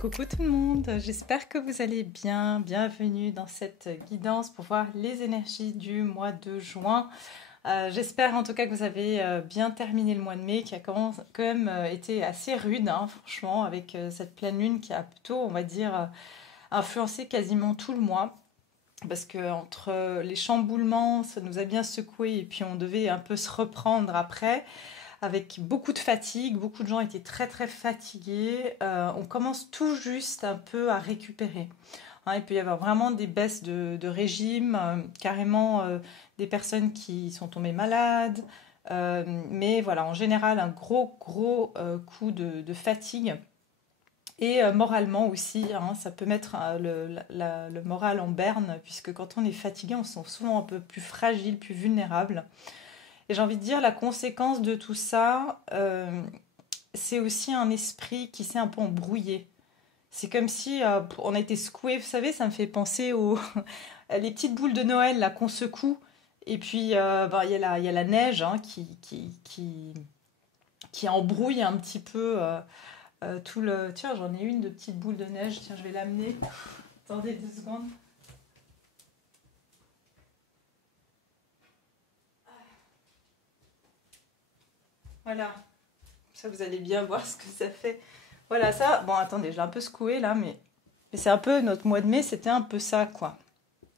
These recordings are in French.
Coucou tout le monde, j'espère que vous allez bien. Bienvenue dans cette guidance pour voir les énergies du mois de juin. J'espère en tout cas que vous avez bien terminé le mois de mai qui a quand même été assez rude, hein, franchement, avec cette pleine lune qui a plutôt, on va dire, influencé quasiment tout le mois. Parce que entre les chamboulements, ça nous a bien secoué et puis on devait un peu se reprendre après avec beaucoup de fatigue. Beaucoup de gens étaient très très fatigués. On commence tout juste un peu à récupérer. Hein, il peut y avoir vraiment des baisses de régime, carrément des personnes qui sont tombées malades. Mais voilà, en général, un gros coup de fatigue. Et moralement aussi, hein, ça peut mettre le moral en berne, puisque quand on est fatigué, on se sent souvent un peu plus fragile, plus vulnérable. Et j'ai envie de dire, la conséquence de tout ça, c'est aussi un esprit qui s'est un peu embrouillé. C'est comme si on a été secoué, vous savez, ça me fait penser aux les petites boules de Noël là qu'on secoue. Et puis, il y a la neige hein, qui embrouille un petit peu tout le... Tiens, j'en ai une de petite boule de neige, tiens, je vais l'amener. Attendez 2 secondes. Voilà, ça vous allez bien voir ce que ça fait. Voilà, ça, bon attendez, j'ai un peu secoué là, mais c'est un peu, notre mois de mai, c'était un peu ça, quoi.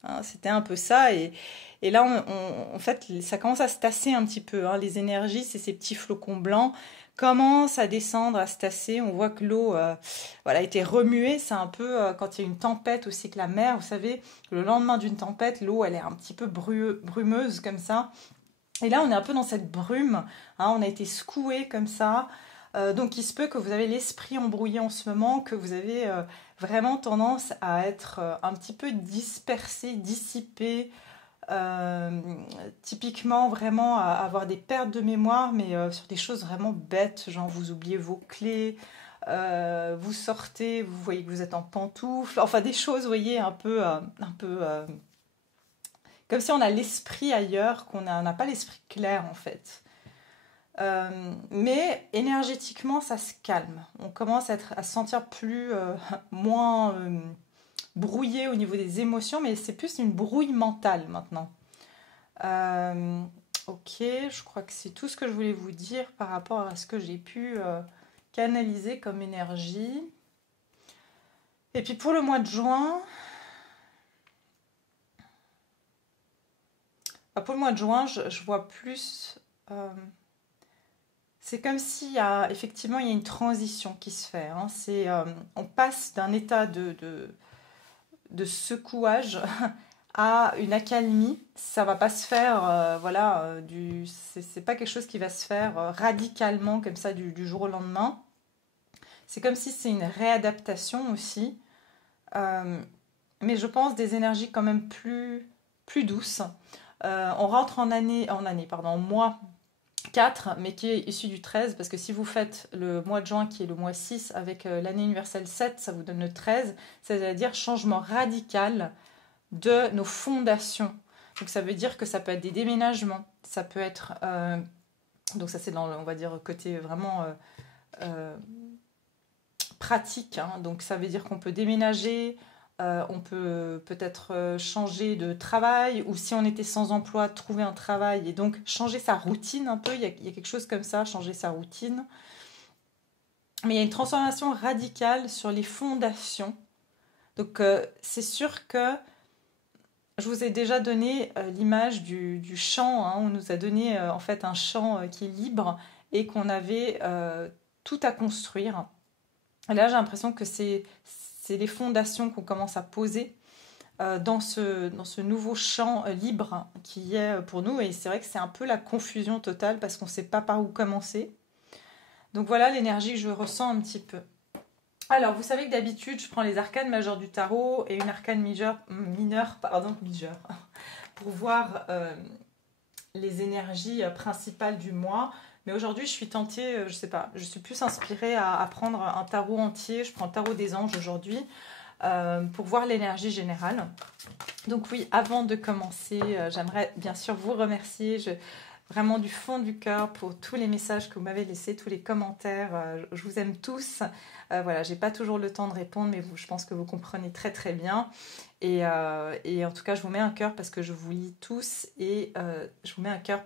Hein, c'était un peu ça, et là, en fait, ça commence à se tasser un petit peu. Hein, les énergies, c'est ces petits flocons blancs, commencent à descendre, à se tasser. On voit que l'eau voilà, a été remuée. C'est un peu quand il y a une tempête aussi, que la mer, vous savez, le lendemain d'une tempête, l'eau, elle est un petit peu brumeuse comme ça. Et là, on est un peu dans cette brume, hein, on a été secoué comme ça. Donc, il se peut que vous avez l'esprit embrouillé en ce moment, que vous avez vraiment tendance à être un petit peu dispersé, dissipé, typiquement vraiment à avoir des pertes de mémoire, mais sur des choses vraiment bêtes, genre vous oubliez vos clés, vous sortez, vous voyez que vous êtes en pantoufles, enfin des choses, vous voyez, un peu comme si on a l'esprit ailleurs, qu'on n'a pas l'esprit clair en fait. Mais énergétiquement, ça se calme. On commence à se sentir moins brouillé au niveau des émotions, mais c'est plus une brouille mentale maintenant. Ok, je crois que c'est tout ce que je voulais vous dire par rapport à ce que j'ai pu canaliser comme énergie. Et puis pour le mois de juin, je vois plus... c'est comme s'il y a effectivement il y a une transition qui se fait. Hein. On passe d'un état de secouage à une accalmie. Ça va pas se faire, c'est pas quelque chose qui va se faire radicalement comme ça du jour au lendemain. C'est comme si c'est une réadaptation aussi. Mais je pense des énergies quand même plus douces. On rentre en mois 4, mais qui est issu du 13, parce que si vous faites le mois de juin, qui est le mois 6, avec l'année universelle 7, ça vous donne le 13, c'est-à-dire changement radical de nos fondations. Donc ça veut dire que ça peut être des déménagements, ça peut être... donc ça c'est dans, on va dire, côté vraiment pratique. Hein. Donc ça veut dire qu'on peut déménager... on peut peut-être changer de travail, ou si on était sans emploi, trouver un travail et donc changer sa routine un peu. Il y a quelque chose comme ça, changer sa routine. Mais il y a une transformation radicale sur les fondations. Donc c'est sûr que je vous ai déjà donné l'image du champ. Hein. On nous a donné en fait un champ qui est libre et qu'on avait tout à construire. Et là, j'ai l'impression que c'est les fondations qu'on commence à poser dans ce nouveau champ libre qui est pour nous. Et c'est vrai que c'est un peu la confusion totale parce qu'on ne sait pas par où commencer. Donc voilà l'énergie que je ressens un petit peu. Alors, vous savez que d'habitude, je prends les arcanes majeures du tarot et une arcane mineure, pour voir les énergies principales du mois. Mais aujourd'hui, je suis tentée, je sais pas, je suis plus inspirée à prendre un tarot entier. Je prends le tarot des anges aujourd'hui pour voir l'énergie générale. Donc oui, avant de commencer, j'aimerais bien sûr vous remercier. vraiment du fond du cœur pour tous les messages que vous m'avez laissés, tous les commentaires. Je vous aime tous. Voilà, j'ai pas toujours le temps de répondre, mais je pense que vous comprenez très très bien. Et en tout cas, je vous mets un cœur parce que je vous lis tous et je vous mets un cœur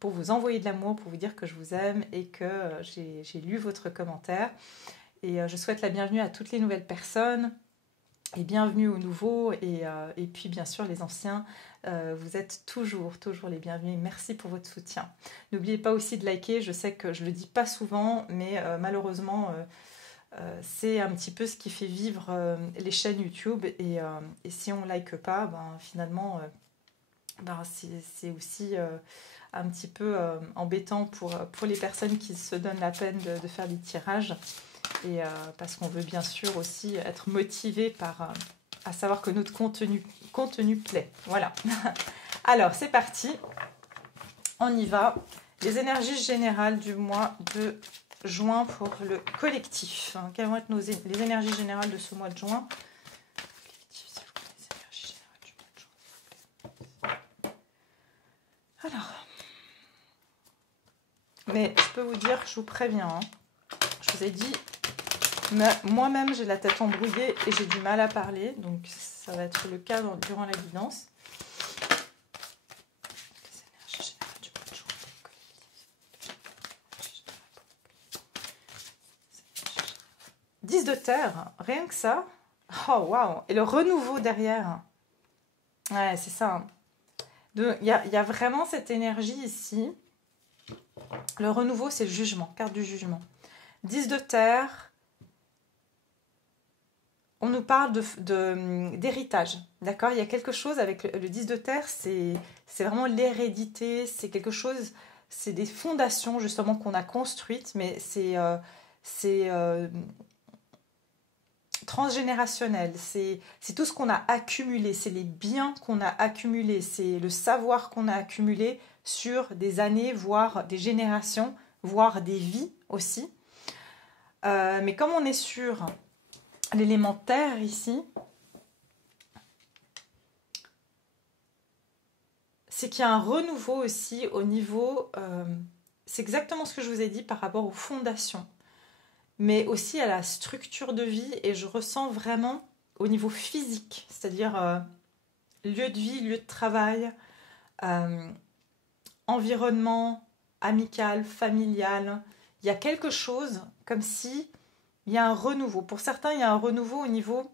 pour vous envoyer de l'amour, pour vous dire que je vous aime et que j'ai lu votre commentaire. Et je souhaite la bienvenue à toutes les nouvelles personnes et bienvenue aux nouveaux et puis bien sûr les anciens. Vous êtes toujours les bienvenus. Merci pour votre soutien. N'oubliez pas aussi de liker. Je sais que je le dis pas souvent, mais malheureusement, c'est un petit peu ce qui fait vivre les chaînes YouTube. Et si on like pas, ben, finalement, c'est aussi un petit peu embêtant pour les personnes qui se donnent la peine de faire des tirages. Et parce qu'on veut bien sûr aussi être motivé par à savoir que notre contenu plaît. Voilà. Alors, c'est parti. On y va. Les énergies générales du mois de juin pour le collectif. Quelles vont être les énergies générales de ce mois de juin? Alors. Mais je peux vous dire, je vous préviens, hein, je vous ai dit, moi-même j'ai la tête embrouillée et j'ai du mal à parler, donc ça va être le cas durant la guidance. Les énergies générales du mois de juin pour le collectif. 10 de terre, rien que ça. Oh waouh! Et le renouveau derrière. Ouais, c'est ça. Il y a vraiment cette énergie ici. Le renouveau, c'est le jugement, carte du jugement. 10 de terre. On nous parle d'héritage, d'accord? Il y a quelque chose avec le 10 de terre, c'est vraiment l'hérédité, c'est quelque chose, c'est des fondations justement qu'on a construites, mais c'est transgénérationnel, c'est tout ce qu'on a accumulé, c'est les biens qu'on a accumulés, c'est le savoir qu'on a accumulé sur des années, voire des générations, voire des vies aussi. Mais comme on est sur l'élément terre ici, c'est qu'il y a un renouveau aussi au niveau... c'est exactement ce que je vous ai dit par rapport aux fondations, mais aussi à la structure de vie, et je ressens vraiment au niveau physique, c'est-à-dire lieu de vie, lieu de travail, environnement amical, familial. Il y a quelque chose comme si il y a un renouveau. Pour certains, il y a un renouveau au niveau...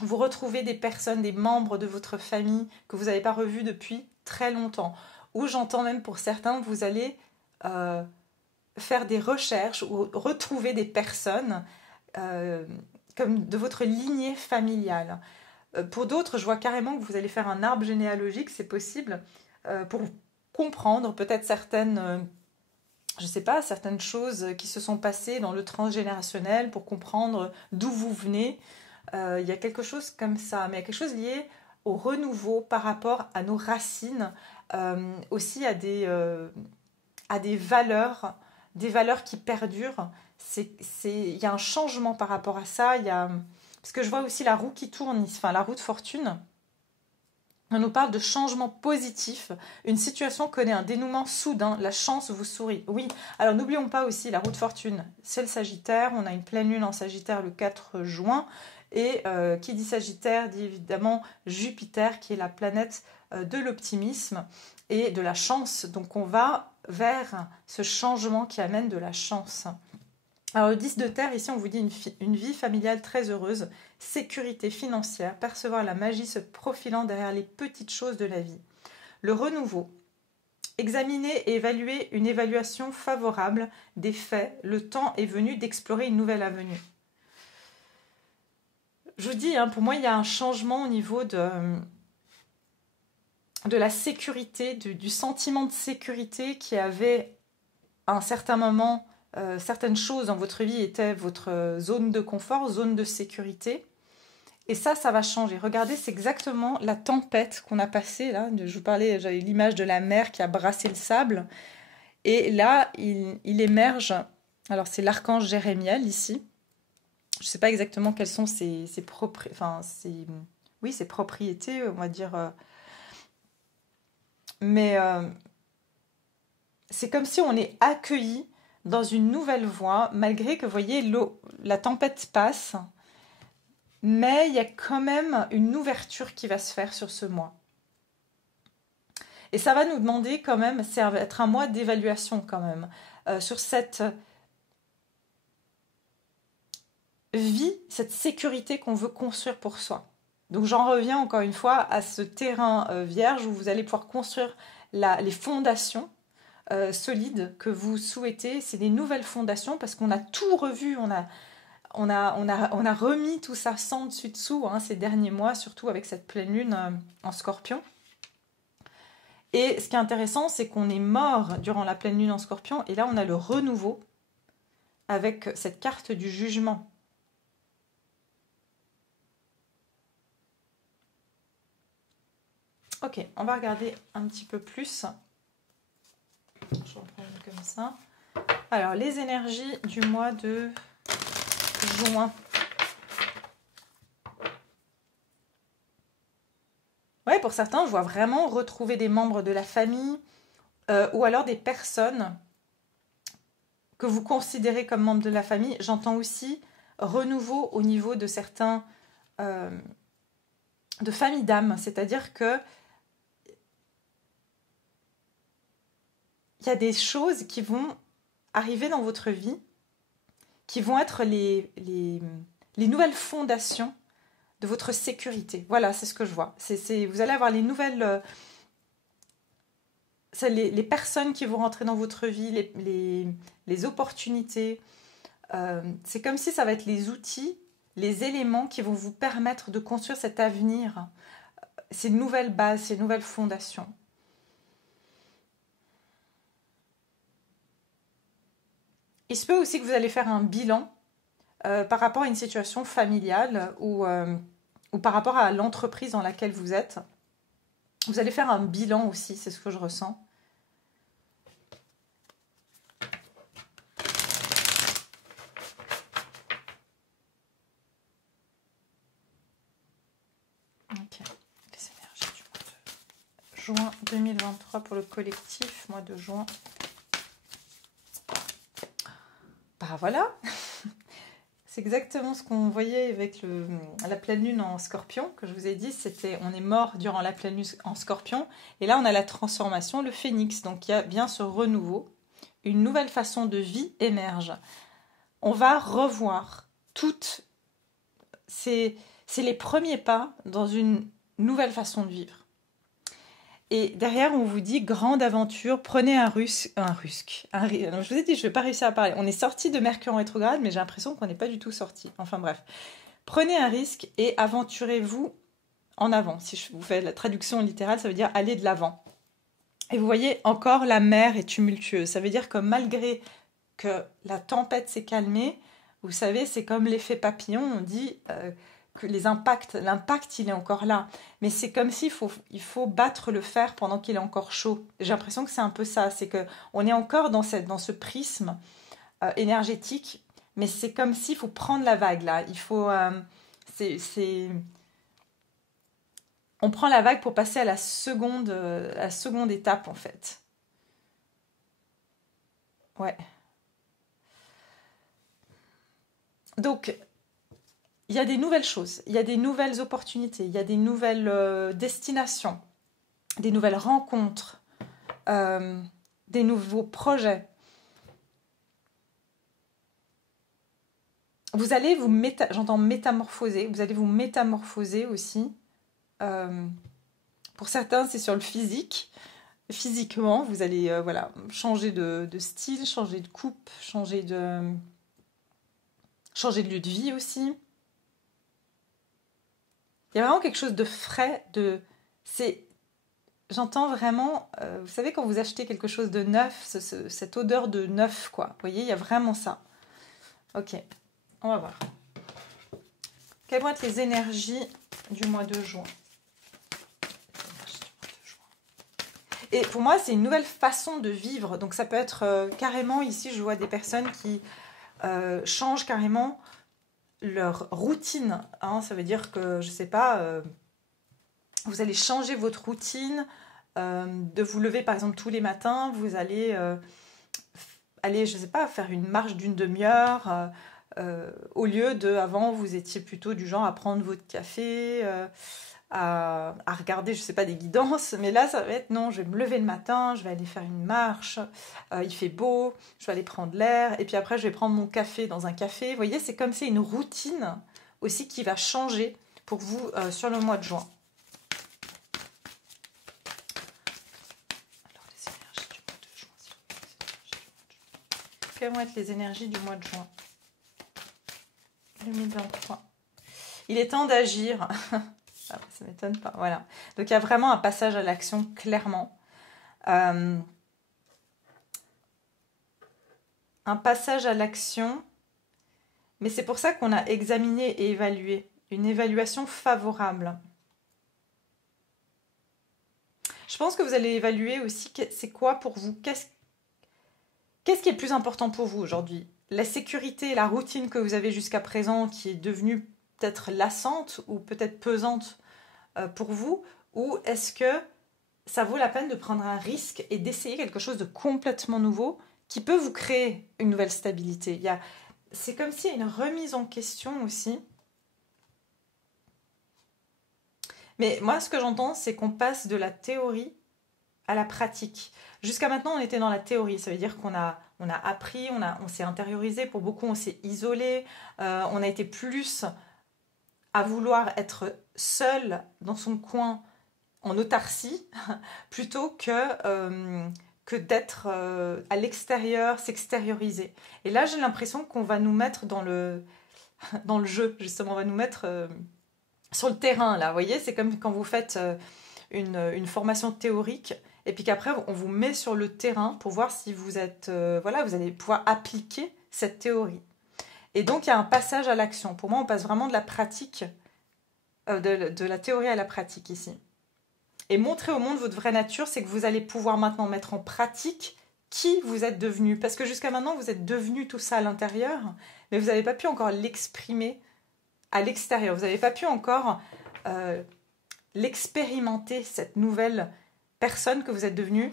Vous retrouvez des personnes, des membres de votre famille que vous n'avez pas revus depuis très longtemps. Ou j'entends même pour certains, vous allez faire des recherches ou retrouver des personnes comme de votre lignée familiale. Pour d'autres, je vois carrément que vous allez faire un arbre généalogique, c'est possible, pour comprendre peut-être certaines... je ne sais pas, certaines choses qui se sont passées dans le transgénérationnel pour comprendre d'où vous venez. Il y a quelque chose comme ça, mais il y a quelque chose lié au renouveau par rapport à nos racines, aussi à des valeurs qui perdurent. Il y a un changement par rapport à ça. Parce que je vois aussi la roue qui tourne, enfin la roue de fortune. On nous parle de changement positif. Une situation connaît un dénouement soudain. La chance vous sourit. Oui, alors n'oublions pas aussi la roue de fortune. C'est le Sagittaire. On a une pleine lune en Sagittaire le 4 juin. Et qui dit Sagittaire dit évidemment Jupiter, qui est la planète de l'optimisme et de la chance. Donc on va vers ce changement qui amène de la chance. Alors le 10 de terre, ici on vous dit une vie familiale très heureuse, sécurité financière, percevoir la magie se profilant derrière les petites choses de la vie. Le renouveau, examiner et évaluer une évaluation favorable des faits, le temps est venu d'explorer une nouvelle avenue. Je vous dis, pour moi il y a un changement au niveau de la sécurité, du sentiment de sécurité qui avait à un certain moment... certaines choses dans votre vie étaient votre zone de confort, zone de sécurité. Et ça va changer. Regardez, c'est exactement la tempête qu'on a passée. Là. Je vous parlais, j'avais l'image de la mer qui a brassé le sable. Et là, il émerge. Alors, c'est l'archange Jérémiel ici. Je ne sais pas exactement quelles sont ses propriétés, on va dire. Mais c'est comme si on est accueilli dans une nouvelle voie, malgré que, vous voyez, la tempête passe, mais il y a quand même une ouverture qui va se faire sur ce mois. Et ça va nous demander quand même, ça va être un mois d'évaluation quand même, sur cette vie, cette sécurité qu'on veut construire pour soi. Donc j'en reviens encore une fois à ce terrain vierge où vous allez pouvoir construire les fondations solides que vous souhaitez. C'est des nouvelles fondations parce qu'on a tout revu, on a remis tout ça sans dessus-dessous ces derniers mois, surtout avec cette pleine lune en Scorpion. Et ce qui est intéressant, c'est qu'on est mort durant la pleine lune en Scorpion et là on a le renouveau avec cette carte du jugement. Ok, on va regarder un petit peu plus. Je reprends une comme ça. Alors, les énergies du mois de juin. Ouais, pour certains, je vois vraiment retrouver des membres de la famille ou alors des personnes que vous considérez comme membres de la famille. J'entends aussi renouveau au niveau de certains de familles d'âme, c'est-à-dire que il y a des choses qui vont arriver dans votre vie, qui vont être les nouvelles fondations de votre sécurité. Voilà, c'est ce que je vois. Vous allez avoir les nouvelles... les personnes qui vont rentrer dans votre vie, les opportunités. C'est comme si ça va être les outils, les éléments qui vont vous permettre de construire cet avenir, ces nouvelles bases, ces nouvelles fondations. Il se peut aussi que vous allez faire un bilan par rapport à une situation familiale ou par rapport à l'entreprise dans laquelle vous êtes. Vous allez faire un bilan aussi, c'est ce que je ressens. Ok, les énergies du mois de juin 2023 pour le collectif, mois de juin. Bah voilà. C'est exactement ce qu'on voyait avec la pleine lune en Scorpion, que je vous ai dit, on est mort durant la pleine lune en Scorpion, et là on a la transformation, le phénix, donc il y a bien ce renouveau, une nouvelle façon de vie émerge. On va revoir toutes, c'est les premiers pas dans une nouvelle façon de vivre. Et derrière, on vous dit grande aventure, prenez un rusque. Je vous ai dit, je ne vais pas réussir à parler. On est sorti de Mercure en rétrograde, mais j'ai l'impression qu'on n'est pas du tout sorti. Enfin bref. Prenez un risque et aventurez-vous en avant. Si je vous fais la traduction littérale, ça veut dire aller de l'avant. Et vous voyez, encore la mer est tumultueuse. Ça veut dire que malgré que la tempête s'est calmée, vous savez, c'est comme l'effet papillon, on dit... que l'impact il est encore là, mais c'est comme s'il faut battre le fer pendant qu'il est encore chaud. J'ai l'impression que c'est un peu ça, c'est que on est encore dans ce prisme énergétique, mais c'est comme s'il faut prendre la vague là. Il faut, on prend la vague pour passer à la seconde étape en fait. Ouais. Donc il y a des nouvelles choses, il y a des nouvelles opportunités, il y a des nouvelles destinations, des nouvelles rencontres, des nouveaux projets. Vous allez j'entends métamorphoser, vous allez vous métamorphoser aussi. Pour certains, c'est sur le physique. Physiquement, vous allez changer de style, changer de coupe, changer de lieu de vie aussi. Il y a vraiment quelque chose de frais, j'entends vraiment, vous savez quand vous achetez quelque chose de neuf, cette odeur de neuf quoi, vous voyez, il y a vraiment ça. Ok, on va voir. Quelles vont être les énergies du mois de juin? Et pour moi, c'est une nouvelle façon de vivre, donc ça peut être carrément, ici je vois des personnes qui changent carrément leur routine, ça veut dire que, je sais pas, vous allez changer votre routine, de vous lever par exemple tous les matins, vous allez aller, je sais pas, faire une marche d'une demi-heure, au lieu de, avant, vous étiez plutôt du genre à prendre votre café, à regarder, je sais pas, des guidances, mais là, ça va être, non, je vais me lever le matin, je vais aller faire une marche, il fait beau, je vais aller prendre l'air, et puis après, je vais prendre mon café dans un café. Vous voyez, c'est comme c'est une routine aussi qui va changer pour vous sur le mois de juin. Alors, les énergies du mois de juin. Quelles vont être les énergies du mois de juin 2023. Il est temps d'agir. Ah, ça ne m'étonne pas. Voilà. Donc, il y a vraiment un passage à l'action, clairement. Un passage à l'action. Mais c'est pour ça qu'on a examiné et évalué. Une évaluation favorable. Je pense que vous allez évaluer aussi c'est quoi pour vous. Qu'est-ce qui est le plus important pour vous aujourd'hui? La sécurité, la routine que vous avez jusqu'à présent qui est devenue peut-être lassante ou peut-être pesante pour vous, ou est-ce que ça vaut la peine de prendre un risque et d'essayer quelque chose de complètement nouveau qui peut vous créer une nouvelle stabilité? C'est comme s'il y a une remise en question aussi. Mais moi, ce que j'entends, c'est qu'on passe de la théorie à la pratique. Jusqu'à maintenant, on était dans la théorie. Ça veut dire qu'on a appris, on s'est intériorisé. Pour beaucoup, on s'est isolé. On a été plus à vouloir être seul dans son coin en autarcie plutôt que d'être à l'extérieur, s'extérioriser. Et là, j'ai l'impression qu'on va nous mettre dans le jeu, justement. On va nous mettre sur le terrain, là. Vous voyez, c'est comme quand vous faites une formation théorique et puis qu'après, on vous met sur le terrain pour voir si vous êtes... voilà, vous allez pouvoir appliquer cette théorie. Et donc, il y a un passage à l'action. Pour moi, on passe vraiment de la pratique, de la théorie à la pratique ici. Et montrer au monde votre vraie nature, c'est que vous allez pouvoir maintenant mettre en pratique qui vous êtes devenu. Parce que jusqu'à maintenant, vous êtes devenu tout ça à l'intérieur, mais vous n'avez pas pu encore l'exprimer à l'extérieur. Vous n'avez pas pu encore l'expérimenter, cette nouvelle personne que vous êtes devenue,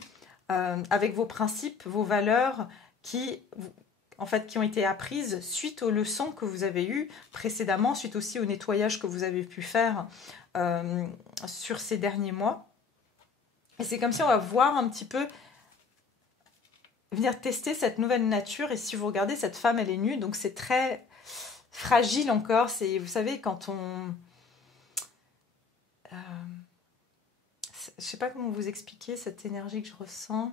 avec vos principes, vos valeurs qui ont été apprises suite aux leçons que vous avez eues précédemment, suite aussi au nettoyage que vous avez pu faire sur ces derniers mois. Et c'est comme si on va voir un petit peu venir tester cette nouvelle nature. Et si vous regardez, cette femme, elle est nue, donc c'est très fragile encore. C'est, vous savez, quand on... je sais pas comment vous expliquer cette énergie que je ressens.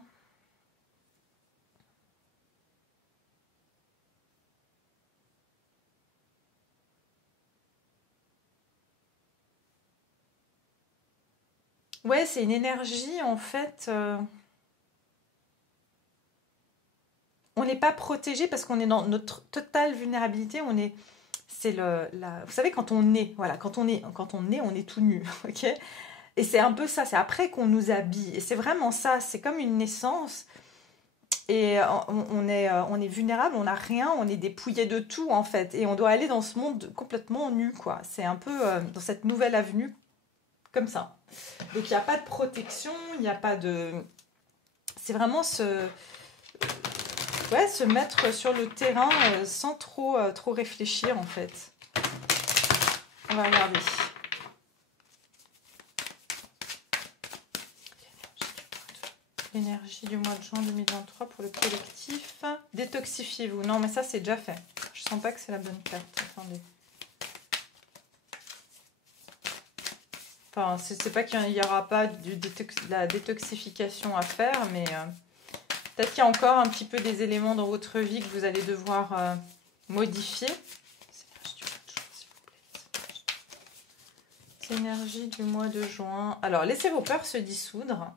Ouais, c'est une énergie, en fait... on n'est pas protégé parce qu'on est dans notre totale vulnérabilité. Vous savez, quand on est, voilà, quand on est, on est tout nu, ok? Et c'est un peu ça, c'est après qu'on nous habille. Et c'est vraiment ça, c'est comme une naissance. Et on est vulnérable, on n'a rien, on est dépouillé de tout, en fait. Et on doit aller dans ce monde complètement nu, quoi. C'est un peu dans cette nouvelle avenue, comme ça. Donc, il n'y a pas de protection, il n'y a pas de... C'est vraiment ouais, se mettre sur le terrain sans trop réfléchir, en fait. On va regarder. L'énergie du mois de juin 2023 pour le collectif. Détoxifiez-vous. Non, mais ça, c'est déjà fait. Je sens pas que c'est la bonne carte. Attendez. Enfin, c'est pas qu'il n'y aura pas de la détoxification à faire, mais peut-être qu'il y a encore un petit peu des éléments dans votre vie que vous allez devoir modifier. C'est l'énergie du mois de juin. Alors, laissez vos peurs se dissoudre.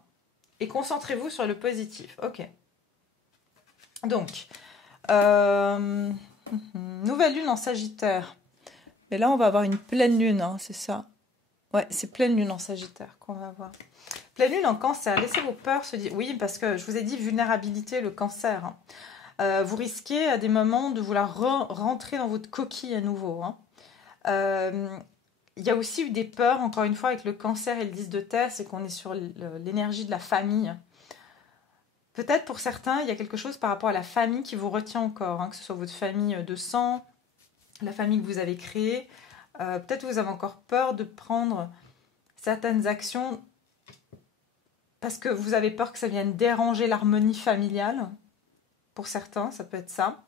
Et concentrez-vous sur le positif. Ok. Donc, nouvelle lune en Sagittaire. Et là, on va avoir une pleine lune, hein, c'est ça. Ouais, c'est pleine lune en Sagittaire qu'on va avoir. Pleine lune en Cancer. Laissez vos peurs se dire... Oui, parce que je vous ai dit vulnérabilité, le Cancer. Hein. Vous risquez à des moments de vouloir rentrer dans votre coquille à nouveau. Hein. il y a aussi eu des peurs, encore une fois, avec le cancer et le 10 de terre, c'est qu'on est sur l'énergie de la famille. Peut-être pour certains, il y a quelque chose par rapport à la famille qui vous retient encore, hein, que ce soit votre famille de sang, la famille que vous avez créée. Peut-être que vous avez encore peur de prendre certaines actions parce que vous avez peur que ça vienne déranger l'harmonie familiale. Pour certains, ça peut être ça.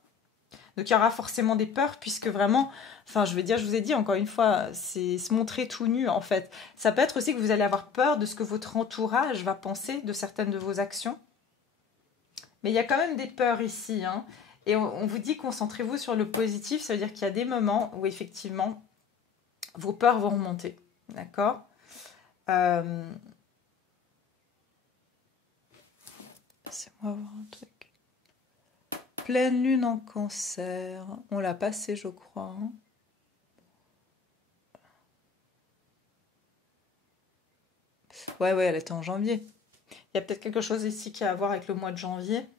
Donc il y aura forcément des peurs puisque vraiment, enfin je veux dire, je vous ai dit encore une fois, c'est se montrer tout nu en fait. Ça peut être aussi que vous allez avoir peur de ce que votre entourage va penser de certaines de vos actions. Mais il y a quand même des peurs ici, hein. Et on vous dit concentrez-vous sur le positif, ça veut dire qu'il y a des moments où effectivement vos peurs vont remonter. D'accord. Laissez-moi voir un truc. Pleine lune en cancer. On l'a passé, je crois. Hein. Ouais, elle était en janvier. Il y a peut-être quelque chose ici qui a à voir avec le mois de janvier.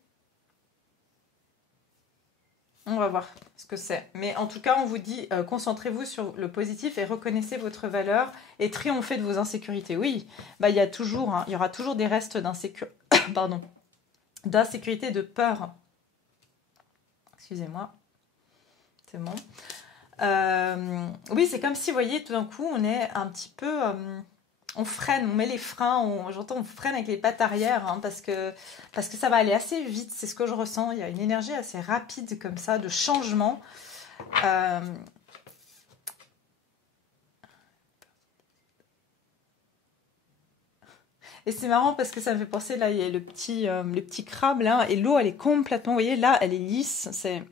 On va voir ce que c'est. Mais en tout cas, on vous dit, concentrez-vous sur le positif et reconnaissez votre valeur et triomphez de vos insécurités. Oui, bah, il y aura toujours des restes d'insécurité, de peur. Excusez-moi. C'est bon. Oui, c'est comme si, vous voyez, tout d'un coup, on est un petit peu... on freine, on met les freins, on freine avec les pattes arrière, hein, parce que ça va aller assez vite, c'est ce que je ressens. Il y a une énergie assez rapide comme ça, de changement. Et c'est marrant parce que ça me fait penser, là, il y a le petit crabe, là, et l'eau, elle est complètement, vous voyez, là, elle est lisse, c'est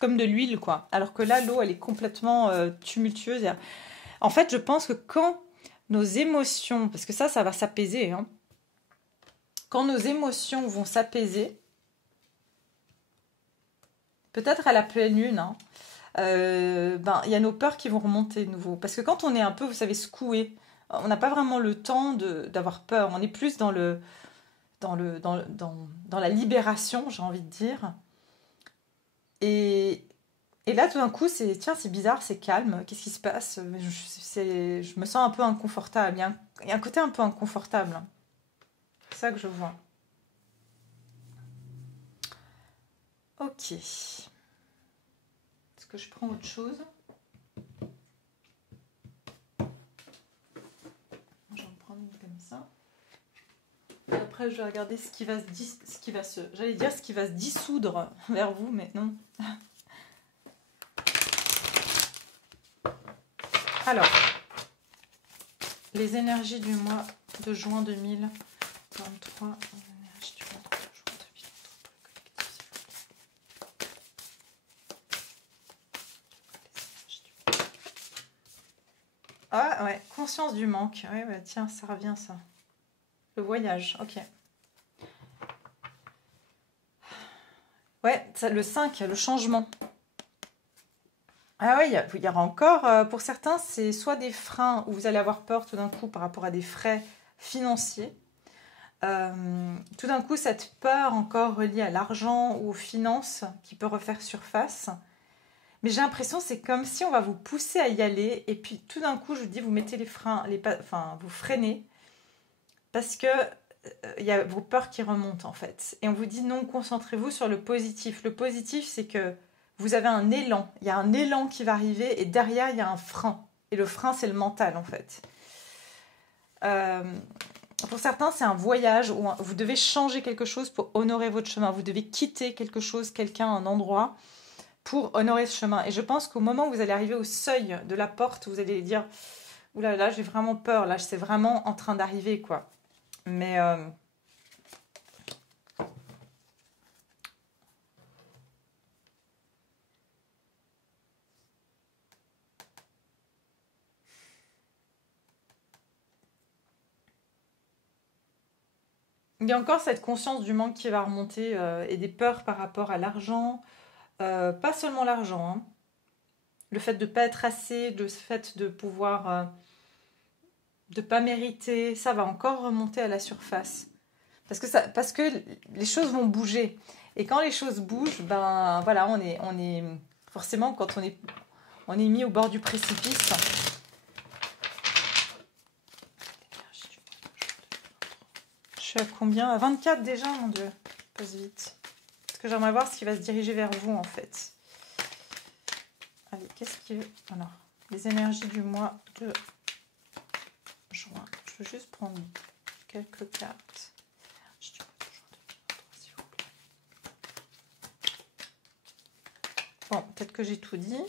comme de l'huile, quoi. Alors que là, l'eau, elle est complètement tumultueuse. En fait, je pense que quand nos émotions, parce que ça va s'apaiser, hein. Quand nos émotions vont s'apaiser, peut-être à la pleine lune, hein, y a nos peurs qui vont remonter de nouveau. Parce que quand on est un peu, vous savez, secoué, on n'a pas vraiment le temps d'avoir peur. On est plus dans la libération, j'ai envie de dire. Et là, tout d'un coup, c'est bizarre, c'est calme. Qu'est-ce qui se passe? Je me sens un peu inconfortable. Il y a un côté un peu inconfortable. C'est ça que je vois. Ok. Est-ce que je prends autre chose? Je vais en prendre une comme ça. Et après, je vais regarder ce qui va se dissoudre vers vous, mais non. Alors, les énergies du mois de juin 2023. Ah ouais, conscience du manque. Ouais, bah, tiens, ça revient ça. Le voyage, ok. Ouais, ça, le 5, le changement. Ah oui, il y aura encore, pour certains, c'est soit des freins où vous allez avoir peur tout d'un coup par rapport à des frais financiers. Tout d'un coup, cette peur encore reliée à l'argent ou aux finances qui peut refaire surface. Mais j'ai l'impression c'est comme si on va vous pousser à y aller et puis tout d'un coup, je vous dis, vous mettez les freins, vous freinez parce que il y a vos peurs qui remontent en fait. Et on vous dit non, concentrez-vous sur le positif. Le positif, c'est que vous avez un élan. Il y a un élan qui va arriver et derrière, il y a un frein. Et le frein, c'est le mental en fait. Pour certains, c'est un voyage où vous devez changer quelque chose pour honorer votre chemin. Vous devez quitter quelque chose, quelqu'un, un endroit pour honorer ce chemin. Et je pense qu'au moment où vous allez arriver au seuil de la porte, vous allez dire « Ouh là là, j'ai vraiment peur. Là, c'est vraiment en train d'arriver, quoi. » Mais... il y a encore cette conscience du manque qui va remonter et des peurs par rapport à l'argent. Pas seulement l'argent, hein. Le fait de ne pas être assez, le fait de pouvoir... de ne pas mériter, ça va encore remonter à la surface. Parce que les choses vont bouger. Et quand les choses bougent, voilà, on est forcément, quand on est mis au bord du précipice, suis à combien? À 24 déjà, mon Dieu. Ça passe vite. Parce que j'aimerais voir ce qui va se diriger vers vous, en fait. Allez, qu'est-ce qui... Alors, les énergies du mois de juin. Je veux juste prendre quelques cartes. Bon, peut-être que j'ai tout dit.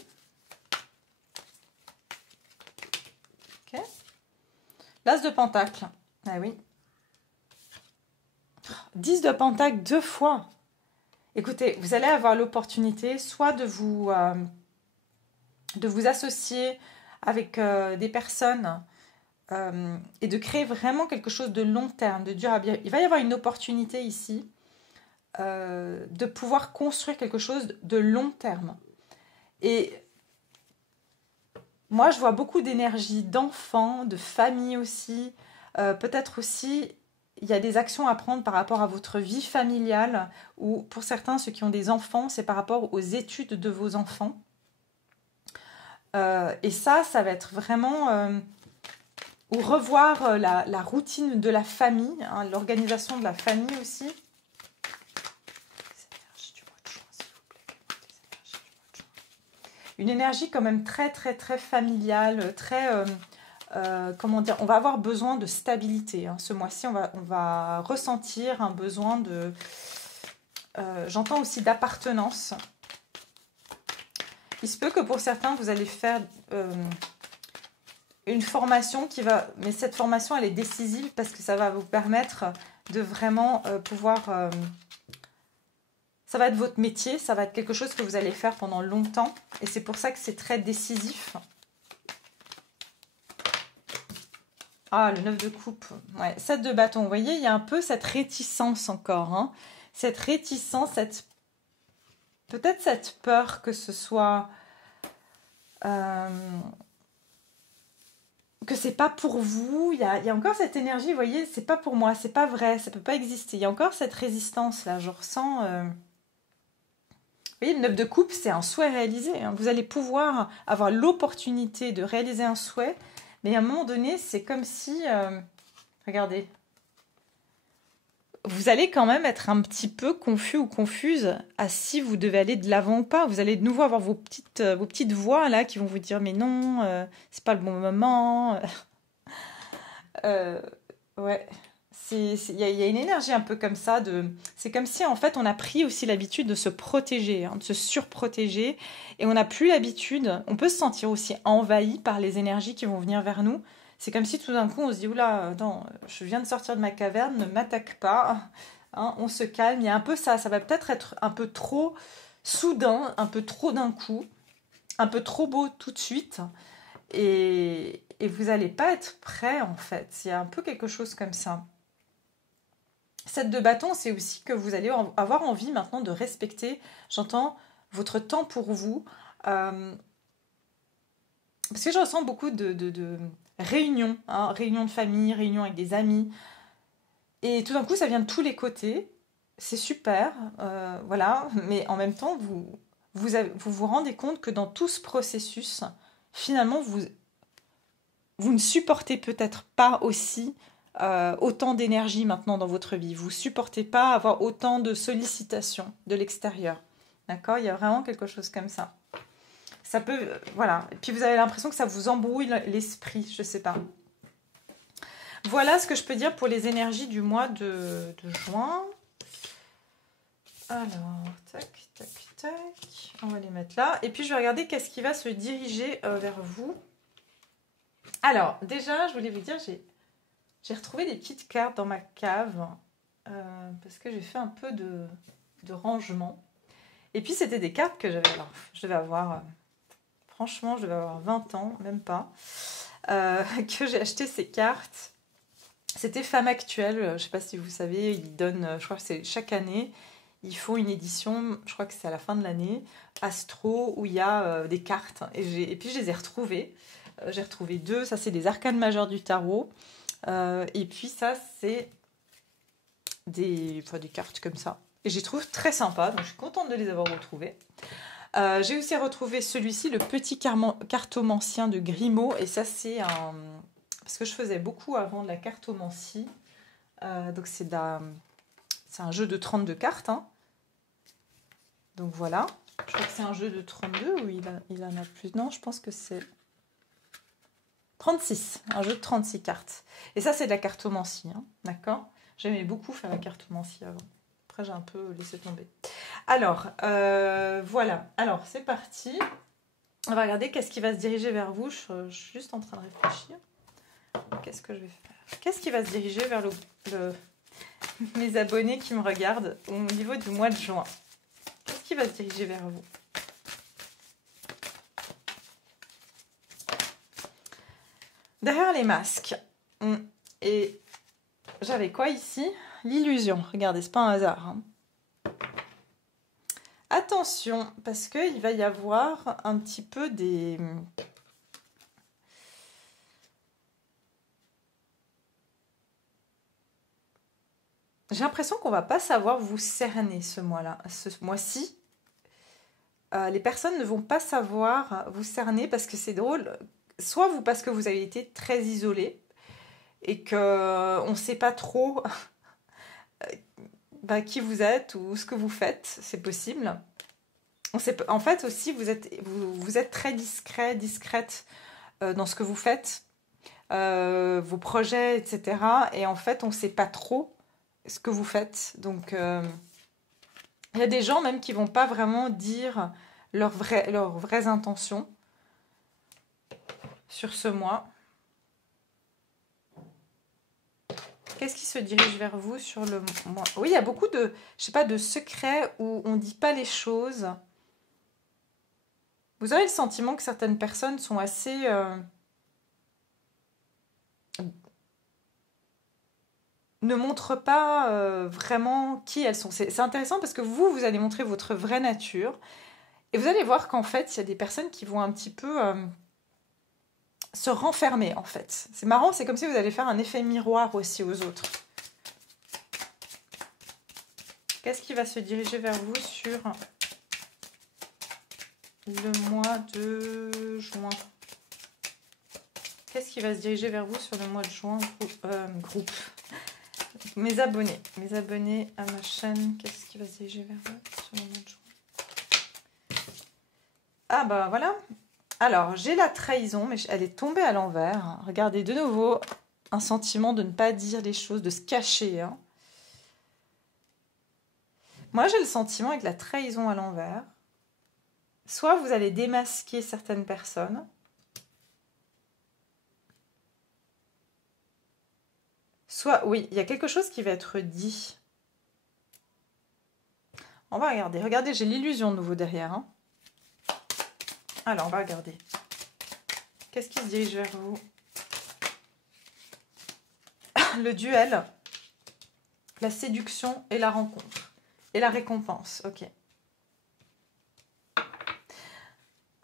Ok. L'As de Pentacle. Ah oui. 10 de Pentacle 2 fois. Écoutez, vous allez avoir l'opportunité soit de vous associer avec des personnes et de créer vraiment quelque chose de long terme, de durable. Il va y avoir une opportunité ici de pouvoir construire quelque chose de long terme. Et moi, je vois beaucoup d'énergie d'enfants, de famille aussi. Peut-être aussi, il y a des actions à prendre par rapport à votre vie familiale, ou pour certains, ceux qui ont des enfants, c'est par rapport aux études de vos enfants. Et ça va être vraiment... ou revoir la routine de la famille, hein, l'organisation de la famille aussi. Une énergie quand même très, très, très familiale, très... comment dire, on va avoir besoin de stabilité. Hein. Ce mois-ci, on va ressentir un besoin de... j'entends aussi d'appartenance. Il se peut que pour certains, vous allez faire une formation qui va... Mais cette formation, elle est décisive parce que ça va vous permettre de vraiment pouvoir... ça va être votre métier, ça va être quelque chose que vous allez faire pendant longtemps. Et c'est pour ça que c'est très décisif. Ah, le 9 de coupe. Ouais, 7 de bâton. Vous voyez, il y a un peu cette réticence encore. Hein. Cette réticence, peut-être cette peur que ce soit... que c'est pas pour vous. Il y a encore cette énergie, vous voyez, c'est pas pour moi, c'est pas vrai, ça peut pas exister. Il y a encore cette résistance-là, je ressens... Vous voyez, le 9 de coupe, c'est un souhait réalisé. Hein. Vous allez pouvoir avoir l'opportunité de réaliser un souhait, mais à un moment donné, c'est comme si... regardez. Vous allez quand même être un petit peu confus ou confuse à si vous devez aller de l'avant ou pas. Vous allez de nouveau avoir vos petites voix là qui vont vous dire « Mais non, c'est pas le bon moment. » Ouais. Il y a une énergie un peu comme ça. C'est comme si, en fait, on a pris aussi l'habitude de se protéger, hein, de se surprotéger. Et on n'a plus l'habitude. On peut se sentir aussi envahi par les énergies qui vont venir vers nous. C'est comme si tout d'un coup, on se dit « Oula, attends, je viens de sortir de ma caverne, ne m'attaque pas. Hein, » on se calme. Il y a un peu ça. Ça va peut-être être un peu trop soudain, un peu trop d'un coup, un peu trop beau tout de suite. Et vous n'allez pas être prêt, en fait. Il y a un peu quelque chose comme ça. 7 de bâton, c'est aussi que vous allez avoir envie maintenant de respecter, j'entends, votre temps pour vous. Parce que je ressens beaucoup de réunions, hein, réunions de famille, réunions avec des amis. Et tout d'un coup, ça vient de tous les côtés. C'est super, voilà. Mais en même temps, vous rendez compte que dans tout ce processus, finalement, vous ne supportez peut-être pas aussi autant d'énergie maintenant dans votre vie. Vous ne supportez pas avoir autant de sollicitations de l'extérieur. D'accord? Il y a vraiment quelque chose comme ça. Ça peut... voilà. Et puis vous avez l'impression que ça vous embrouille l'esprit. Je ne sais pas. Voilà ce que je peux dire pour les énergies du mois de juin. Alors, tac, tac, tac. On va les mettre là. Et puis je vais regarder qu'est-ce qui va se diriger vers vous. Alors, déjà, je voulais vous dire, j'ai retrouvé des petites cartes dans ma cave parce que j'ai fait un peu de rangement. Et puis, c'était des cartes que j'avais... Alors, je devais avoir... franchement, je devais avoir 20 ans, même pas, que j'ai acheté ces cartes. C'était Femme Actuelle. Je ne sais pas si vous savez, ils donnent... je crois que c'est chaque année. Ils font une édition, je crois que c'est à la fin de l'année, Astro, où il y a des cartes. Et puis, je les ai retrouvées. J'ai retrouvé 2. Ça, c'est des arcanes majeures du tarot. Et puis ça, c'est des cartes comme ça. Et je les trouve très sympas, donc je suis contente de les avoir retrouvées. J'ai aussi retrouvé celui-ci, le petit cartomancien de Grimaud. Et ça, c'est un... parce que je faisais beaucoup avant de la cartomancie. Donc c'est un jeu de 32 cartes. Hein. Donc voilà. Je crois que c'est un jeu de 32 ou il en a plus. Non, je pense que c'est 36. Un jeu de 36 cartes. Et ça, c'est de la cartomancie. Hein. D'accord? J'aimais beaucoup faire la cartomancie avant. Après, j'ai un peu laissé tomber. Alors, voilà. Alors, c'est parti. On va regarder qu'est-ce qui va se diriger vers vous. Je suis juste en train de réfléchir. Qu'est-ce que je vais faire? Qu'est-ce qui va se diriger vers mes abonnés qui me regardent au niveau du mois de juin? Qu'est-ce qui va se diriger vers vous? Derrière les masques. Et j'avais quoi ici? L'illusion. Regardez, c'est pas un hasard. Hein. Attention, parce qu'il va y avoir un petit peu des... J'ai l'impression qu'on va pas savoir vous cerner ce mois-là, ce mois-ci. Les personnes ne vont pas savoir vous cerner parce que c'est drôle. Soit parce que vous avez été très isolé et qu'on ne sait pas trop qui vous êtes ou ce que vous faites, c'est possible. En fait aussi, vous êtes très discrète dans ce que vous faites, vos projets, etc. Et en fait, on ne sait pas trop ce que vous faites. Donc, il y a des gens même qui ne vont pas vraiment dire leurs vraies intentions sur ce mois. Qu'est-ce qui se dirige vers vous sur le mois? Oui, il y a beaucoup de, je sais pas, de secrets où on ne dit pas les choses. Vous avez le sentiment que certaines personnes sont assez... ne montrent pas vraiment qui elles sont. C'est intéressant parce que vous allez montrer votre vraie nature. Et vous allez voir qu'en fait, il y a des personnes qui vont un petit peu se renfermer, en fait. C'est marrant, c'est comme si vous allez faire un effet miroir aussi aux autres. Qu'est-ce qui va se diriger vers vous sur le mois de juin? Qu'est-ce qui va se diriger vers vous sur le mois de juin, groupe? Mes abonnés à ma chaîne, qu'est-ce qui va se diriger vers vous sur le mois de juin? Ah bah voilà. Alors, j'ai la trahison, mais elle est tombée à l'envers. Regardez, de nouveau, un sentiment de ne pas dire les choses, de se cacher. Hein. Moi, j'ai le sentiment avec la trahison à l'envers. Soit vous allez démasquer certaines personnes, soit, oui, il y a quelque chose qui va être dit. On va regarder. Regardez, j'ai l'illusion de nouveau derrière. Hein. Alors, on va regarder. Qu'est-ce qui se dirige vers vous? Le duel, la séduction et la rencontre. Et la récompense. Ok.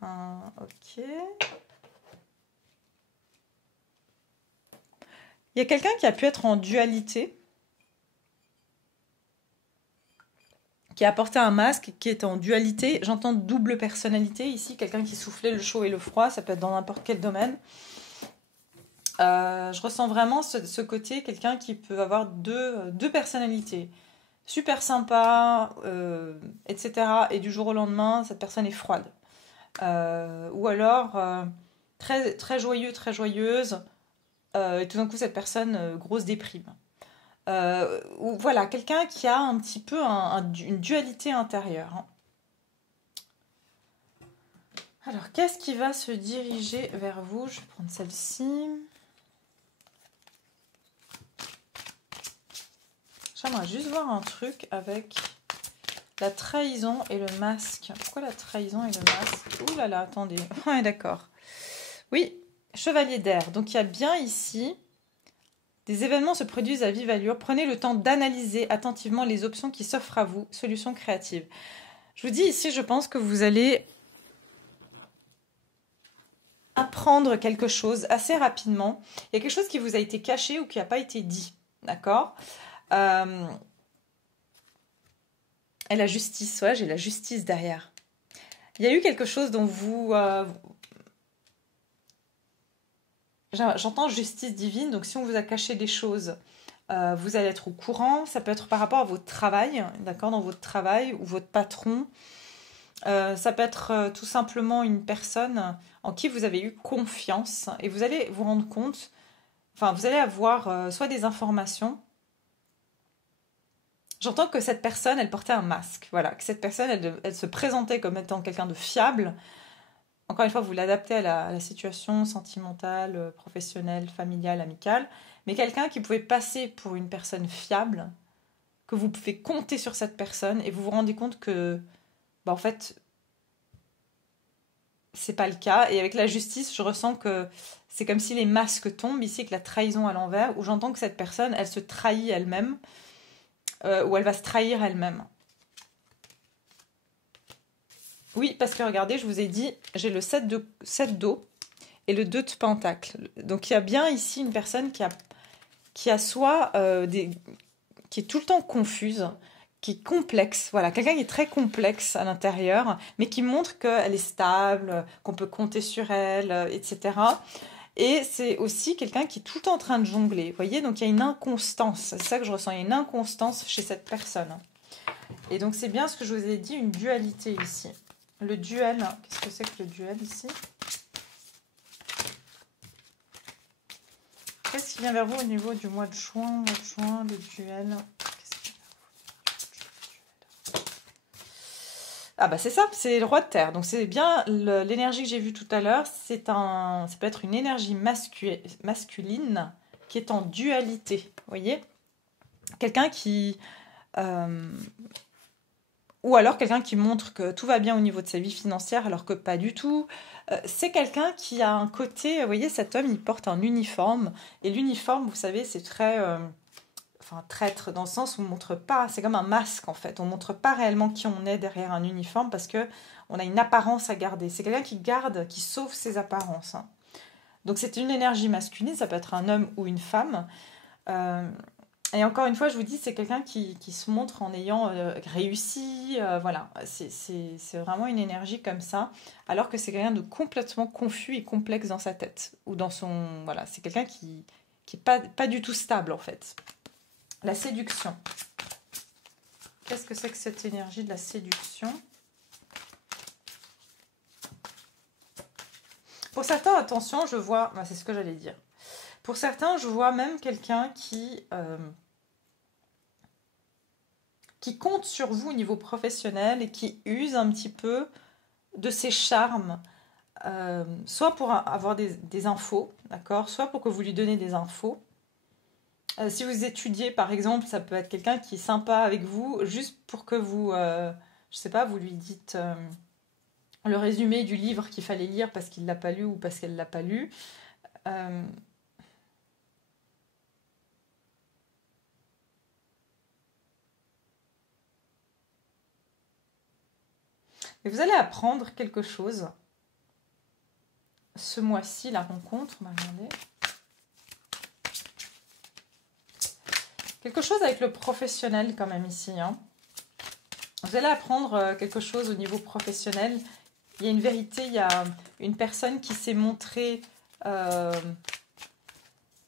Ok. Il y a quelqu'un qui a pu être en dualité, qui a porté un masque, qui est en dualité. J'entends double personnalité ici, quelqu'un qui soufflait le chaud et le froid, ça peut être dans n'importe quel domaine. Je ressens vraiment ce côté, quelqu'un qui peut avoir deux personnalités. Super sympa, etc. Et du jour au lendemain, cette personne est froide. Ou alors, très, très joyeux, très joyeuse, et tout d'un coup, cette personne, grosse déprime. Ou voilà, quelqu'un qui a un petit peu une dualité intérieure. Hein. Alors, qu'est-ce qui va se diriger vers vous? Je vais prendre celle-ci. J'aimerais juste voir un truc avec la trahison et le masque. Pourquoi la trahison et le masque? Ouh là là, attendez. Ouais, d'accord. Oui, chevalier d'air. Donc, il y a bien ici... Des événements se produisent à vive allure. Prenez le temps d'analyser attentivement les options qui s'offrent à vous. Solutions créatives. Je vous dis ici, je pense que vous allez apprendre quelque chose assez rapidement. Il y a quelque chose qui vous a été caché ou qui n'a pas été dit. D'accord? Et la justice, ouais, j'ai la justice derrière. Il y a eu quelque chose dont vous... J'entends justice divine, donc si on vous a caché des choses Vous allez être au courant. Ça peut être par rapport à votre travail, d'accord, dans votre travail ou votre patron. Ça peut être tout simplement une personne en qui vous avez eu confiance et vous allez vous rendre compte, enfin, vous allez avoir soit des informations. J'entends que cette personne, elle portait un masque. Voilà, que cette personne, elle se présentait comme étant quelqu'un de fiable. Encore une fois, vous l'adaptez à la situation sentimentale, professionnelle, familiale, amicale. Mais quelqu'un qui pouvait passer pour une personne fiable, que vous pouvez compter sur cette personne et vous vous rendez compte que, bah, en fait, c'est pas le cas. Et avec la justice, je ressens que c'est comme si les masques tombent ici, avec la trahison à l'envers, où j'entends que cette personne, elle se trahit elle-même, ou elle va se trahir elle-même. Oui, parce que regardez, je vous ai dit, j'ai le 7 d'eau et le 2 de pentacle. Donc il y a bien ici une personne qui a soit qui est tout le temps confuse, qui est complexe, voilà, quelqu'un qui est très complexe à l'intérieur, mais qui montre qu'elle est stable, qu'on peut compter sur elle, etc. Et c'est aussi quelqu'un qui est tout le temps en train de jongler, vous voyez, donc il y a une inconstance, c'est ça que je ressens, il y a une inconstance chez cette personne. Et donc c'est bien ce que je vous ai dit, une dualité ici. Le duel, qu'est-ce que c'est que le duel ici? Qu'est-ce qui vient vers vous au niveau du mois de juin, le duel? Ah bah c'est ça, c'est le roi de terre. Donc c'est bien l'énergie que j'ai vue tout à l'heure. Ça peut être une énergie masculine qui est en dualité. Vous voyez? Quelqu'un qui... ou alors quelqu'un qui montre que tout va bien au niveau de sa vie financière alors que pas du tout. C'est quelqu'un qui a un côté... Vous voyez, cet homme, il porte un uniforme. Et l'uniforme, vous savez, c'est très... enfin, traître dans le sens où on montre pas, c'est comme un masque en fait, on montre pas réellement qui on est derrière un uniforme parce que on a une apparence à garder. C'est quelqu'un qui garde, qui sauve ses apparences. Hein. Donc c'est une énergie masculine, ça peut être un homme ou une femme. Euh, et encore une fois, je vous dis, c'est quelqu'un qui se montre en ayant réussi. Voilà, c'est vraiment une énergie comme ça, alors que c'est quelqu'un de complètement confus et complexe dans sa tête ou dans son, voilà, c'est quelqu'un qui est pas du tout stable en fait. La séduction. Qu'est-ce que c'est que cette énergie de la séduction? Pour certains, attention, je vois... c'est ce que j'allais dire. Pour certains, je vois même quelqu'un qui compte sur vous au niveau professionnel et qui use un petit peu de ses charmes, soit pour avoir des infos, d'accord, soit pour que vous lui donnez des infos. Si vous étudiez, par exemple, ça peut être quelqu'un qui est sympa avec vous, juste pour que vous, je sais pas, vous lui dites le résumé du livre qu'il fallait lire parce qu'il l'a pas lu ou parce qu'elle l'a pas lu. Euh, mais vous allez apprendre quelque chose. Ce mois-ci, la rencontre, on va regarder. Quelque chose avec le professionnel quand même ici. Hein. Vous allez apprendre quelque chose au niveau professionnel. Il y a une vérité, il y a une personne qui s'est montrée... ça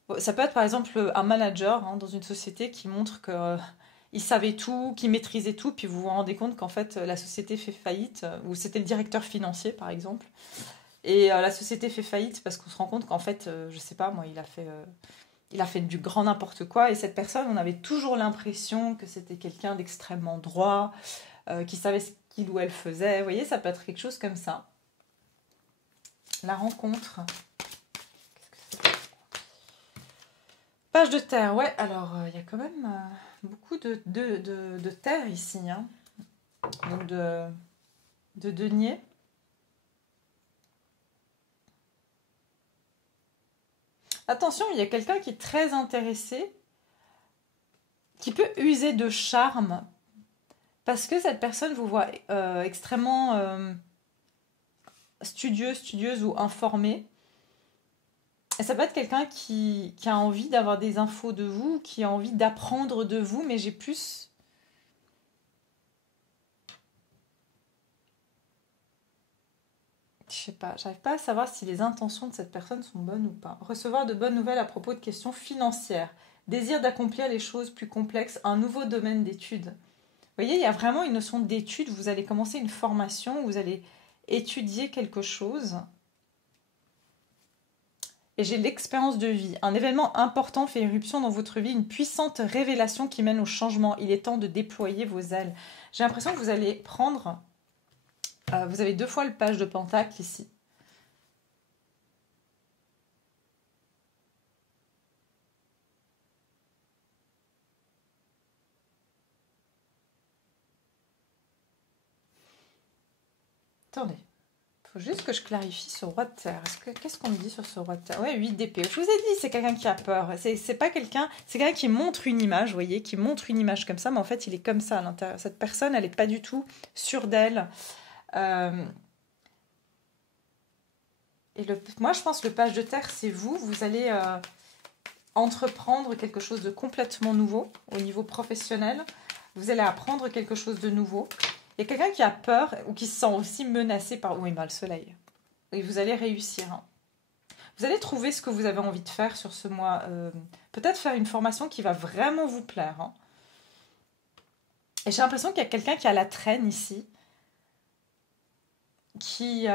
peut être par exemple un manager hein, dans une société qui montre qu'il savait tout, qu'il maîtrisait tout, puis vous vous rendez compte qu'en fait la société fait faillite, ou c'était le directeur financier par exemple, et la société fait faillite parce qu'on se rend compte qu'en fait, je sais pas moi, il a fait du grand n'importe quoi, et cette personne, on avait toujours l'impression que c'était quelqu'un d'extrêmement droit, qui savait ce qu'il ou elle faisait. Vous voyez, ça peut être quelque chose comme ça. La rencontre. Page de terre, ouais, alors il y a quand même beaucoup de terre ici, hein. Donc de denier. Attention, il y a quelqu'un qui est très intéressé, qui peut user de charme, parce que cette personne vous voit extrêmement studieuse ou informée. Et ça peut être quelqu'un qui a envie d'avoir des infos de vous, qui a envie d'apprendre de vous, mais j'ai plus... Je sais pas, j'arrive pas à savoir si les intentions de cette personne sont bonnes ou pas. Recevoir de bonnes nouvelles à propos de questions financières. désir d'accomplir les choses plus complexes, un nouveau domaine d'études. Vous voyez, il y a vraiment une notion d'étude. Vous allez commencer une formation, vous allez étudier quelque chose. Et j'ai l'expérience de vie. Un événement important fait irruption dans votre vie, une puissante révélation qui mène au changement. Il est temps de déployer vos ailes. J'ai l'impression que vous allez prendre... vous avez 2 fois le page de Pentacle ici. Attendez. Il faut juste que je clarifie ce roi de terre. Qu'est-ce qu'on me dit sur ce roi de terre? Ouais, 8 d'épée. Je vous ai dit, c'est quelqu'un qui a peur. C'est pas quelqu'un... C'est quelqu'un qui montre une image, vous voyez, qui montre une image comme ça, mais en fait, il est comme ça à l'intérieur. Cette personne, elle n'est pas du tout sûre d'elle. Et moi, je pense que le page de terre, c'est vous. Vous allez entreprendre quelque chose de complètement nouveau au niveau professionnel. Vous allez apprendre quelque chose de nouveau. Il y a quelqu'un qui a peur ou qui se sent aussi menacé par... Oui, le soleil. Et vous allez réussir. Hein. Vous allez trouver ce que vous avez envie de faire sur ce mois. Peut-être faire une formation qui va vraiment vous plaire. Hein. Et j'ai l'impression qu'il y a quelqu'un qui a la traîne ici. Qui...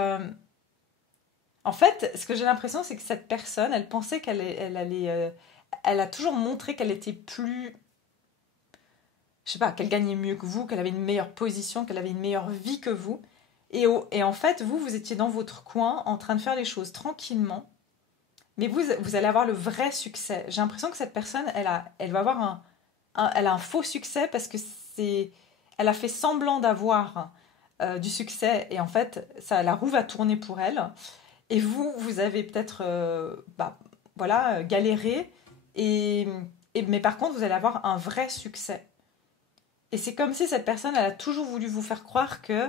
En fait, ce que j'ai l'impression, c'est que cette personne, elle pensait qu'elle allait... elle a toujours montré qu'elle était plus... Je sais pas, qu'elle gagnait mieux que vous, qu'elle avait une meilleure position, qu'elle avait une meilleure vie que vous. Et en fait, vous étiez dans votre coin en train de faire les choses tranquillement. Mais vous allez avoir le vrai succès. J'ai l'impression que cette personne, elle va avoir elle a un faux succès parce que elle a fait semblant d'avoir du succès. Et en fait, la roue va tourner pour elle. Et vous avez peut-être galéré. Mais par contre, vous allez avoir un vrai succès. Et c'est comme si cette personne, elle a toujours voulu vous faire croire que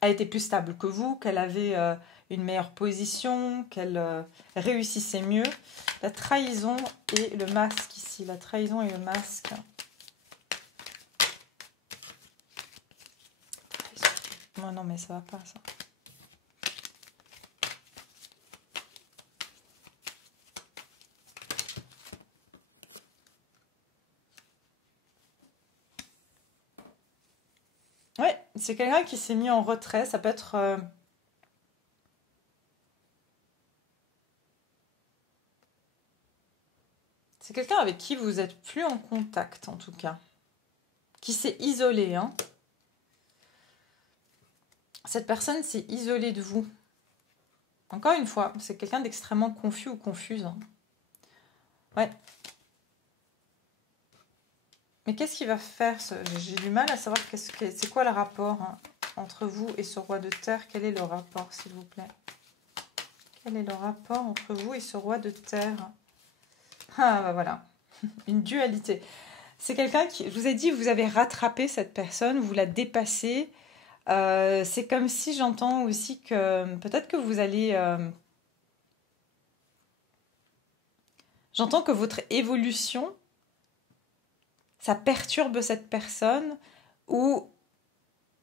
elle était plus stable que vous, qu'elle avait une meilleure position, qu'elle réussissait mieux. La trahison et le masque ici. La trahison et le masque. Non, mais ça va pas, ça. Ouais, c'est quelqu'un qui s'est mis en retrait. Ça peut être... C'est quelqu'un avec qui vous n'êtes plus en contact, en tout cas. Qui s'est isolé, hein. Cette personne s'est isolée de vous. Encore une fois, c'est quelqu'un d'extrêmement confus ou confuse. Hein. Ouais. Mais qu'est-ce qu'il va faire J'ai du mal à savoir c'est quoi le rapport hein, entre vous et ce roi de terre. Quel est le rapport, s'il vous plaît? Quel est le rapport entre vous et ce roi de terre? Ah, bah voilà. Une dualité. C'est quelqu'un qui... Je vous ai dit, vous avez rattrapé cette personne, vous la dépassez. C'est comme si j'entends aussi que... Peut-être que vous allez... J'entends que votre évolution... ça perturbe cette personne ou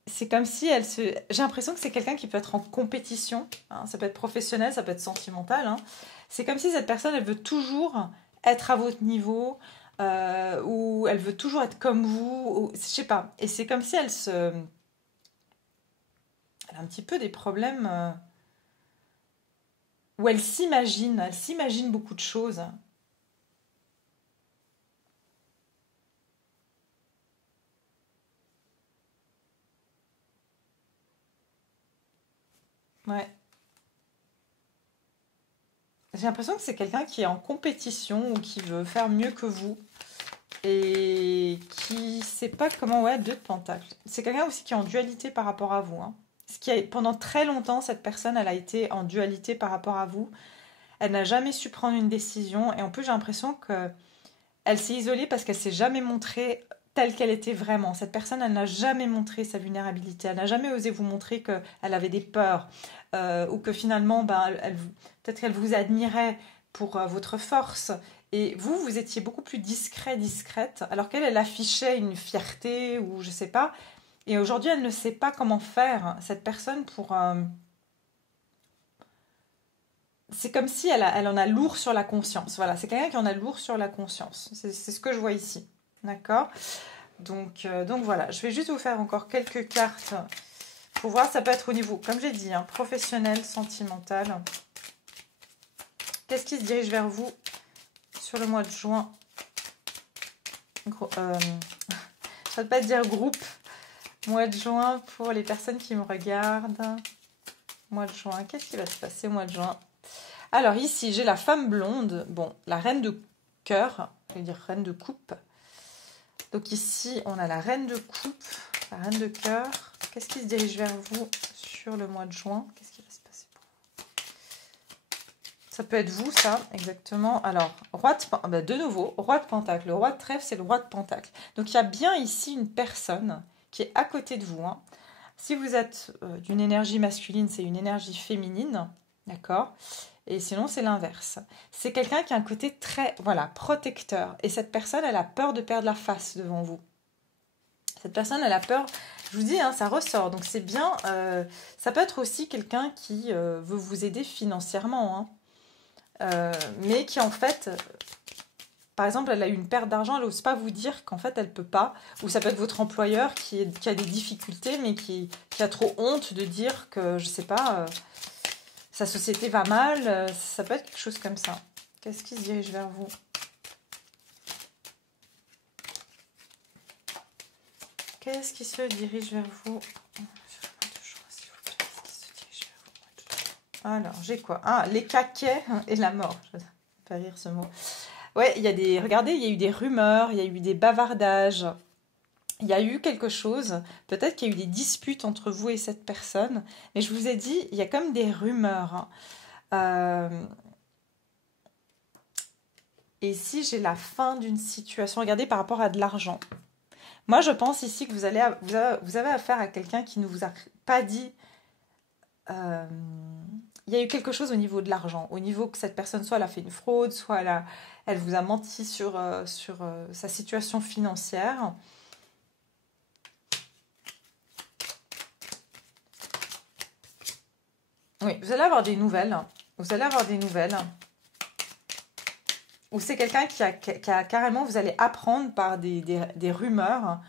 c'est comme si elle se... J'ai l'impression que c'est quelqu'un qui peut être en compétition, hein, ça peut être professionnel, ça peut être sentimental. Hein. C'est comme si cette personne, elle veut toujours être à votre niveau ou elle veut toujours être comme vous, ou... je sais pas. Et c'est comme si elle a un petit peu des problèmes où elle s'imagine beaucoup de choses. Ouais. J'ai l'impression que c'est quelqu'un qui est en compétition ou qui veut faire mieux que vous et qui sait pas comment... Ouais, 2 de Pentacle. C'est quelqu'un aussi qui est en dualité par rapport à vous. Hein. Pendant très longtemps, cette personne, elle a été en dualité par rapport à vous. Elle n'a jamais su prendre une décision et en plus, j'ai l'impression qu'elle s'est isolée parce qu'elle s'est jamais montrée telle qu'elle était vraiment. Cette personne, elle n'a jamais montré sa vulnérabilité. Elle n'a jamais osé vous montrer qu'elle avait des peurs. Ou que finalement, peut-être qu'elle vous admirait pour votre force. Et vous étiez beaucoup plus discrète, alors qu'elle affichait une fierté ou je sais pas. Et aujourd'hui, elle ne sait pas comment faire, cette personne, c'est comme si elle en a lourd sur la conscience. Voilà, c'est quelqu'un qui en a lourd sur la conscience. C'est ce que je vois ici. D'accord? Donc voilà, je vais juste vous faire encore quelques cartes pour voir, ça peut être au niveau, comme j'ai dit, hein, professionnel, sentimental. Qu'est-ce qui se dirige vers vous sur le mois de juin? Je ne vais pas dire groupe. Mois de juin pour les personnes qui me regardent. Mois de juin, qu'est-ce qui va se passer au mois de juin? Alors ici, j'ai la femme blonde. Bon, la reine de cœur, je vais dire reine de coupe. Donc ici, on a la reine de coupe, la reine de cœur. Qu'est-ce qui se dirige vers vous sur le mois de juin? Qu'est-ce qui va se passer pour vous? Ça peut être vous, ça, exactement. Alors, de nouveau, roi de pentacle. Le roi de trèfle, c'est le roi de pentacle. Donc il y a bien ici une personne qui est à côté de vous. Hein. Si vous êtes d'une énergie masculine, c'est une énergie féminine, d'accord? Et sinon, c'est l'inverse. C'est quelqu'un qui a un côté très, voilà, protecteur. Et cette personne, elle a peur de perdre la face devant vous. Cette personne, elle a peur, je vous dis, hein, ça ressort. Donc, c'est bien. Ça peut être aussi quelqu'un qui veut vous aider financièrement. Hein, mais qui, en fait, par exemple, elle a eu une perte d'argent, elle n'ose pas vous dire qu'en fait, elle ne peut pas. Ou ça peut être votre employeur qui a des difficultés, mais qui a trop honte de dire que, je ne sais pas... sa société va mal, ça peut être quelque chose comme ça. Qu'est-ce qui se dirige vers vous? Qu'est-ce qui se dirige vers vous? Alors, j'ai quoi? Ah, les caquets et la mort. Je vais pas rire ce mot. Ouais, il y a des... Regardez, il y a eu des rumeurs, il y a eu des bavardages. Il y a eu quelque chose, peut-être qu'il y a eu des disputes entre vous et cette personne, mais je vous ai dit, il y a comme des rumeurs. Et ici, j'ai la fin d'une situation. Regardez par rapport à de l'argent. Moi, je pense ici que vous avez affaire à quelqu'un qui ne vous a pas dit... il y a eu quelque chose au niveau de l'argent, au niveau que cette personne, soit elle a fait une fraude, soit elle vous a menti sur sa situation financière. Oui, vous allez avoir des nouvelles. Vous allez avoir des nouvelles. Ou c'est quelqu'un qui a carrément, vous allez apprendre par des rumeurs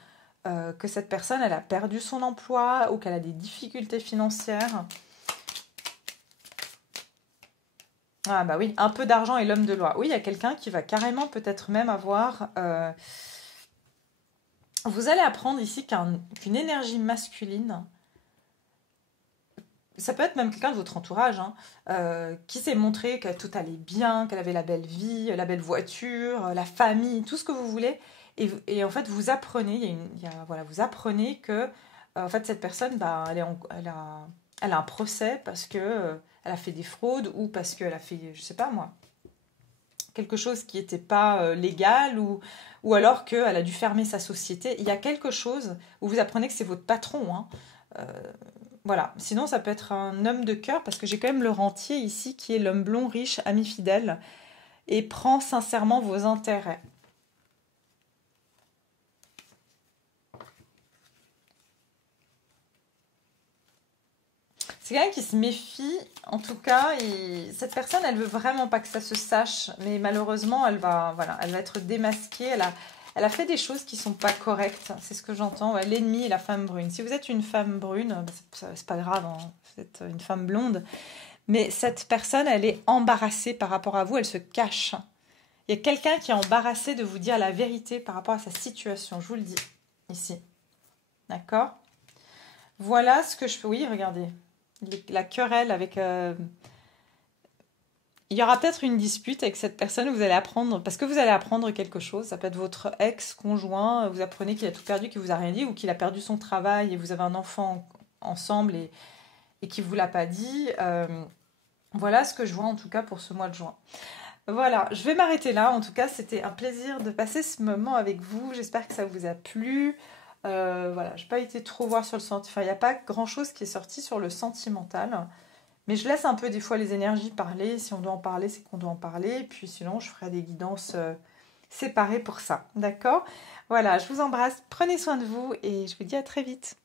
que cette personne, elle a perdu son emploi ou qu'elle a des difficultés financières. Ah bah oui, un peu d'argent et l'homme de loi. Oui, il y a quelqu'un qui va carrément peut-être même avoir... vous allez apprendre ici qu'une énergie masculine... Ça peut être même quelqu'un de votre entourage qui s'est montré que tout allait bien, qu'elle avait la belle vie, la belle voiture, la famille, tout ce que vous voulez. Et en fait, vous apprenez, vous apprenez que en fait, cette personne, bah, elle a un procès parce que elle a fait des fraudes ou parce qu'elle a fait, je sais pas moi, quelque chose qui n'était pas légal ou alors qu'elle a dû fermer sa société. Il y a quelque chose où vous apprenez que c'est votre patron. Hein. Voilà, sinon ça peut être un homme de cœur parce que j'ai quand même le rentier ici qui est l'homme blond, riche, ami fidèle et prend sincèrement vos intérêts. C'est quelqu'un qui se méfie, en tout cas, et cette personne, elle veut vraiment pas que ça se sache, mais malheureusement, elle va être démasquée, elle a fait des choses qui sont pas correctes, c'est ce que j'entends. Ouais, l'ennemi et la femme brune. Si vous êtes une femme brune, c'est pas grave, hein, vous êtes une femme blonde, mais cette personne, elle est embarrassée par rapport à vous, elle se cache. Il y a quelqu'un qui est embarrassé de vous dire la vérité par rapport à sa situation, je vous le dis, ici. D'accord? Voilà ce que je peux... Oui, regardez, la querelle avec... Il y aura peut-être une dispute avec cette personne où vous allez apprendre, parce que vous allez apprendre quelque chose, ça peut être votre ex-conjoint, vous apprenez qu'il a tout perdu, qu'il vous a rien dit, ou qu'il a perdu son travail et vous avez un enfant ensemble et qu'il ne vous l'a pas dit. Voilà ce que je vois en tout cas pour ce mois de juin. Voilà, je vais m'arrêter là. En tout cas, c'était un plaisir de passer ce moment avec vous. J'espère que ça vous a plu. Voilà, je n'ai pas été trop voir sur le sentimental. Enfin, il n'y a pas grand-chose qui est sorti sur le sentimental. Mais je laisse un peu des fois les énergies parler. Si on doit en parler, c'est qu'on doit en parler. Et puis sinon, je ferai des guidances séparées pour ça. D'accord? Voilà, je vous embrasse. Prenez soin de vous et je vous dis à très vite.